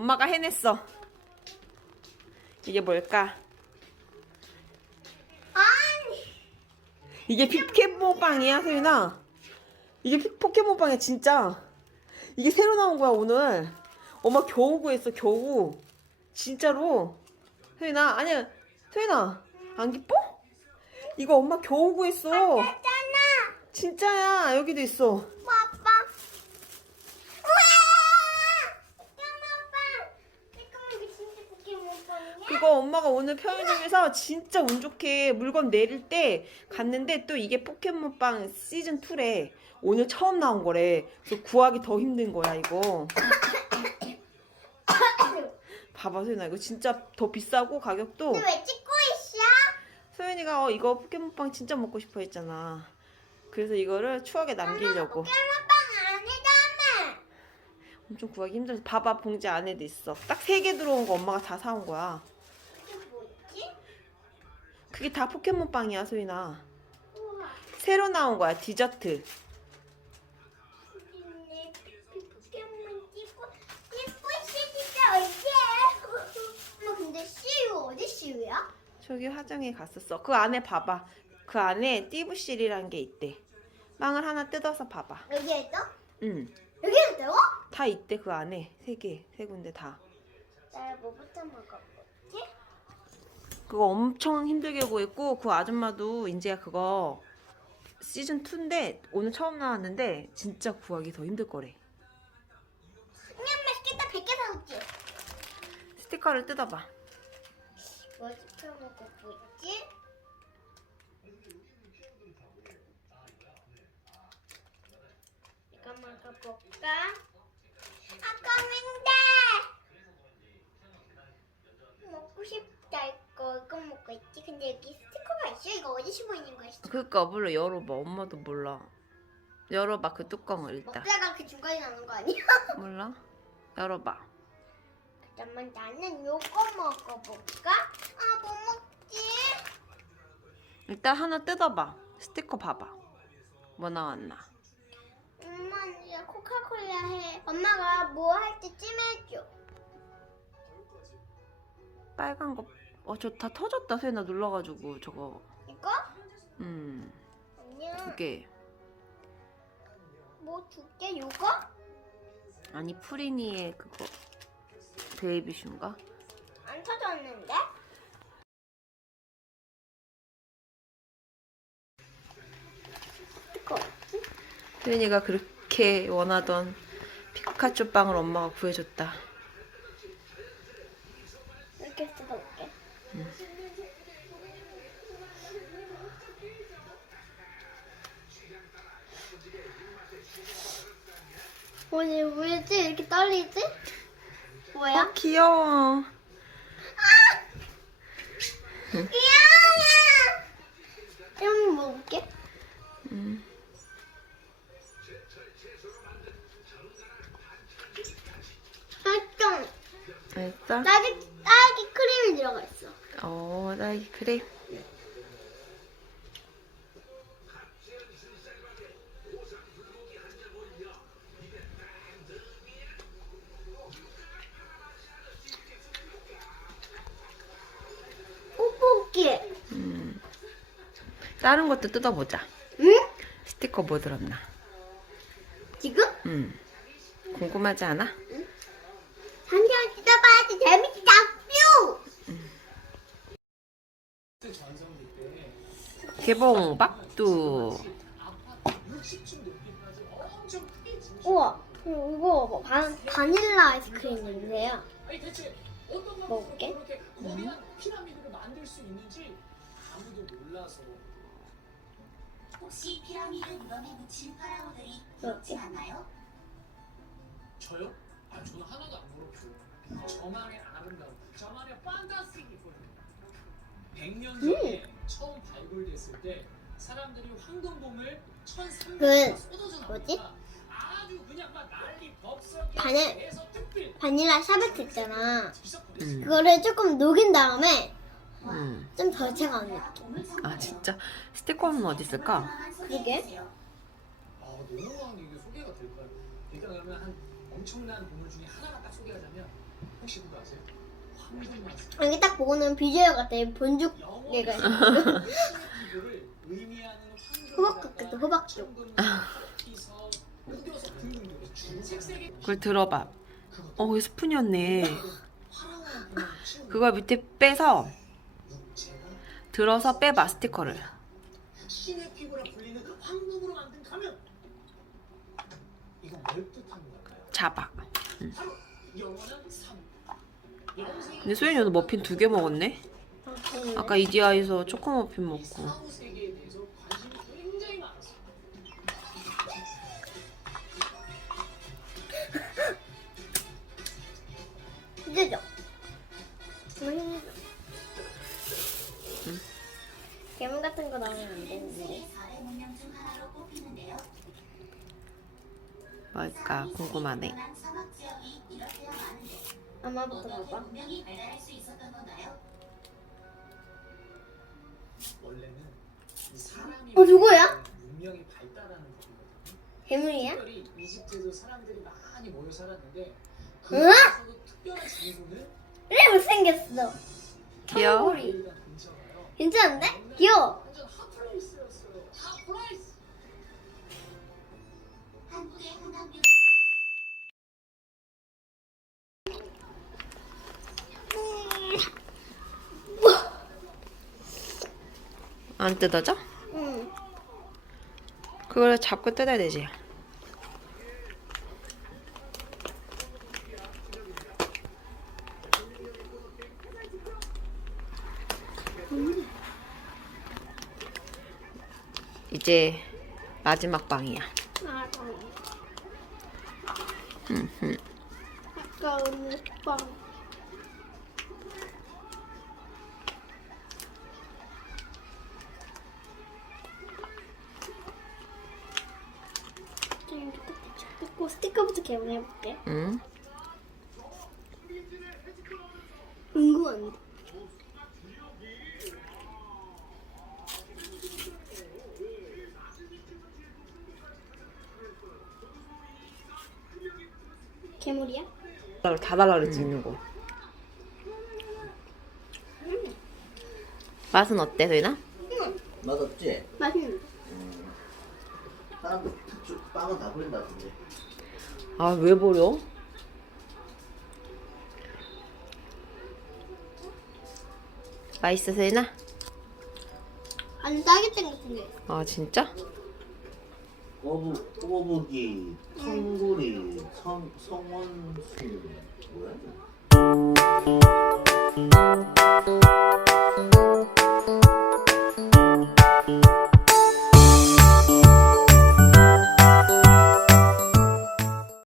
엄마가 해냈어. 이게 뭘까? 아니. 이게 포켓몬빵이야, 소윤아. 이게 피- 포켓몬빵이야, 진짜. 이게 새로 나온 거야, 오늘. 엄마 겨우 구했어, 겨우. 진짜로. 소윤아, 아니야. 소윤아, 안 기뻐? 이거 엄마 겨우 구했어. 진짜야, 여기도 있어. 뭐 아빠. 우와! 포켓몬빵. 잠깐만 이게 진짜 포켓몬빵이야? 그거 엄마가 오늘 편의점에서 진짜 운 좋게 물건 내릴 때 갔는데 또 이게 포켓몬빵 시즌 2래. 오늘 처음 나온 거래. 그래서 구하기 더 힘든 거야, 이거. 봐봐, 소연아. 이거 진짜 더 비싸고 가격도. 근데 왜 찍고 있어? 소연이가 어, 이거 포켓몬빵 진짜 먹고 싶어 했잖아. 그래서 이거를 추억에 남기려고. 아니잖아. 엄청 구하기 힘들어서. 봐봐, 봉지 안에도 있어. 딱 세 개 들어온 거 엄마가 다 사온 거야. 그게 다 포켓몬빵이야. 우와. 새로 나온 거야, 디저트. 있네. 포켓몬 찍고 찍고 싶다 이제. 엄마 근데 씨유 어디 씨유야? 저기 화장에 갔었어. 그 안에 봐봐. 그 안에 띠부실이란 게 있대. 빵을 하나 뜯어서 봐봐. 여기에 있어? 응. 여기에 있다고? 다 있대 그 안에 세 개, 세 군데 다. 나 뭐부터 먹어보지? 그거 엄청 힘들게 구했고 그 아줌마도 이제 그거 시즌 2인데 오늘 처음 나왔는데 진짜 구하기 더 힘들 거래. 그냥 맛있겠다 100개 사올게. 스티커를 뜯어봐. 뭐부터 먹어보지? 이거 먹어볼까? 아까운데 먹고 싶 먹고 있지 근데 여기 스티커가 있어 이거 어디 심어 있는 스티커 그니까 몰라 열어봐. 엄마도 몰라. 열어봐 그 뚜껑을 일단. 먹다가 그 중간에 나는 거 아니야? 몰라? 열어봐. 잠깐만 나는 요거 먹어볼까? 아뭐 먹지? 일단 하나 뜯어봐. 스티커 봐봐. 뭐 나왔나? 엄마 이제 코카콜라 해. 엄마가 뭐 할 때 찜해줘. 빨간 거. 어, 저 다 터졌다. 세나 눌러가지고 저거. 이거? 음, 아니야. 두 개. 뭐 줄게? 요거? 아니 프리니의 그거 베이비슈인가? 안 터졌는데? 이거 세연이가 그렇게 원하던 피카츄 빵을 엄마가 구해줬다. 이렇게 뜯어볼게. 오늘 왜지 이렇게 떨리지? 뭐야? 어, 귀여워. 귀여워! 이런 거 먹을게. 음. 살짝 알았어? 딸기 딸기 크림이 들어가 있어. 어, 딸기 크림. 떡볶이. 다른 것도 뜯어보자. 응? 스티커 뭐 들었나? 지금? 음. 궁금하지 않아? 한장 뜯어봐야지 재밌다. 뾰. 개봉 박두. 우와. 음, 이거 뭐 반, 바닐라 아이스크림 냄새야. 아니 대체 어떤 방법으로 먹을게. 혹시 피라미드 무덤에 묻힌 파라오들이. 있지 않나요? 저요? 아 저는 하나도 안 물었고 저만의 아름다움 저만의 판타스틱이 있거든요 100년 전에 처음 발굴됐을 때 사람들이 황금봉을 1300개 그, 뭐지? 쏟아져 나오니까 아주 그냥 막 난리 법석이 바늘- 바닐라 샤베트 있잖아. 음. 그거를 조금 녹인 다음에 음. 좀덜 차가운 느낌. 아, 진짜? 스티커는 어디 있을까? 그러게. 아 너무 많은 이게 소개가 될까요? 일단 그러면 한 엄청난 보물 중에 하나만 딱 소개하자면 혹시 그거 아세요? 황금 맛. 여기 딱 보고는 비주얼 같아. 본죽 의미하는 호박 같겠다, 호박죽. 그걸 들어봐. 어, 이 스푼이었네. 그걸 밑에 빼서 들어서 빼봐 스티커를. 잡아. 영생의 근데 소연이 오늘 머핀 두 개 먹었네. 아까 이디아에서 초코 머핀 이 먹고. 힘들죠? 괴물 같은 거 나오면 안 되는데. 뭘까 궁금하네. 어떻게 봐봐. 원래는 이 사람이 어, 누구야? 문명이 발달하는 법이거든요. 괴물이야? 특별히 이집트에도 사람들이 많이 모여 살았는데 그! 중에서도 특별한 장소는 왜 못생겼어? 귀여워. 근처가요. 괜찮은데? 귀여워. 완전 안 뜯어져? 응. 그걸 잡고 뜯어야 되지. 이제 마지막 방이야. 아, 아까운 빵. 고 스티커부터 개봉해볼게. 응? 궁금한데. 괴물이야? 다 달라 그랬지 있는 거. 맛은 어때, 소연아? 맛없지? 맛있는데. 빵, 빵은 다 버린다던데. 아, 왜 버려? 맛있어, 세나? 아니 짜게된 같은데. 아, 진짜? 꼬부, 꼬부기, 텅구리, 성, 성원수, 뭐야?